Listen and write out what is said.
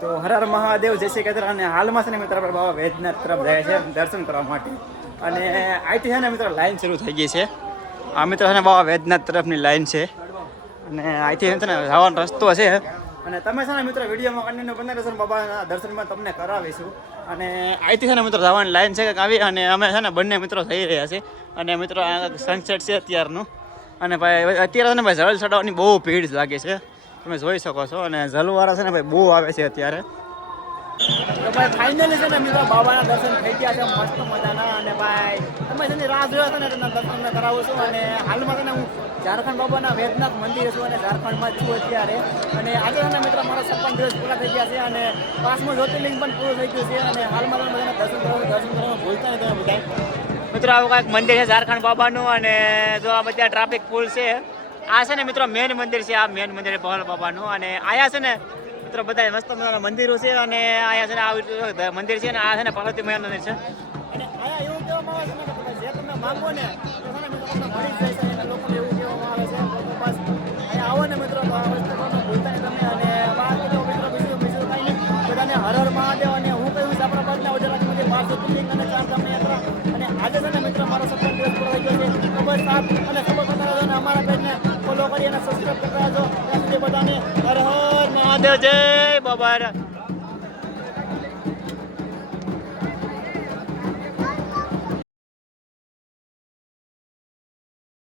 તો હર હર મહાદેવ જય શ્રી કૃષ્ણ. અને હાલમાં છે ને મિત્રો આપણે બાબા વૈદ્યનાથ તરફ જાય છે દર્શન કરવા માટે. અને અહીંથી છે ને મિત્રો લાઈન શરૂ થઈ ગઈ છે. આ મિત્રો છે ને બાબા વૈદ્યનાથ તરફની લાઈન છે. અને અહીંથી છે ને જવાનો રસ્તો છે. અને તમે છે ને મિત્રો વિડીયોમાં કન્ટિન્યુ બના રહેશો, બાબાના દર્શનમાં તમને કરાવીશું. અને અહીંથી છે ને મિત્રો જવાની લાઈન છે કંઈક આવી. અને અમે છે ને બંને મિત્રો થઈ રહ્યા છીએ. અને મિત્રો આ સનસેટ છે અત્યારનું. અને ભાઈ અત્યારે છે ને ભાઈ જળ ચડાવવાની બહુ ભીડ લાગે છે, તમે જોઈ શકો છો. અને જલવાળા છે ને ભાઈ બહુ આવે છે અત્યારે. તો ભાઈ ફાઇનલી છે ને મિત્રો બાબાના દર્શન થઈ ગયા છે મસ્ત મજાના. અને ભાઈ તમે જેની રાહ જોયા છો ને તમને દર્શન કરાવું છું. અને હાલમાં છે ને હું ઝારખંડ બાબાના વૈદ્યનાથ મંદિર છું અને ઝારખંડમાં છું અત્યારે. અને આજે છે ને મિત્રો મારા 56 દિવસ પૂરા થઈ ગયા છે. અને 5મું જ્યોતિર્લિંગ પણ પૂરું થઈ ગયું છે. અને હાલમાં તમે બધાને દર્શન કરવાનું ભૂલતા નહીં તમે બધા. મિત્રો આવું કાંઈક મંદિર છે ઝારખંડ બાબાનું. અને જો આ બધા ટ્રાફિક ફૂલ છે. આ છે ને મિત્રો મેન મંદિર છે, આ મેન મંદિર છે ભગવાન બાબાનું. અને આયા છે ને મિત્રો બધા મસ્ત મજાના મંદિરો છે. અને અહીંયા છે ને આવી મંદિર છે ને આ છે ને પાર્વતી મૈયાનું મંદિર છે. અને આયા એવું કહેવામાં આવે છે ને કે જે તમે માંગો ને તો છે ને મિત્રો તમને મળી જ જાય છે. અને લોકોને એવું કહેવામાં આવે છે બસ અહીંયા આવો ને મિત્રો તો આ વસ્તુ તમને ભૂલતા નહીં તમે. અને બાકી તો મિત્રો બીજું કાંઈ નહીં. બધાને હર હર મહાદેવ. અને હું કહ્યું છે આપણા બાજના ઓજલાથી મંદિર 12 જ્યોતિર્લિંગ અને 4 ધામની યાત્રા. અને આજે છે ને મિત્રો મારો 56 દિવસ પૂરો થઈ ગયો છે. ખબર સાથ અને ખબર કરતા રહેજો. અને અમારા પેજને ફોલો કરી અને સબસ્ક્રાઈબ કરતા રહેજો. ત્યાં સુધી બધાને હર હર મહાદેવ, જય બાબા.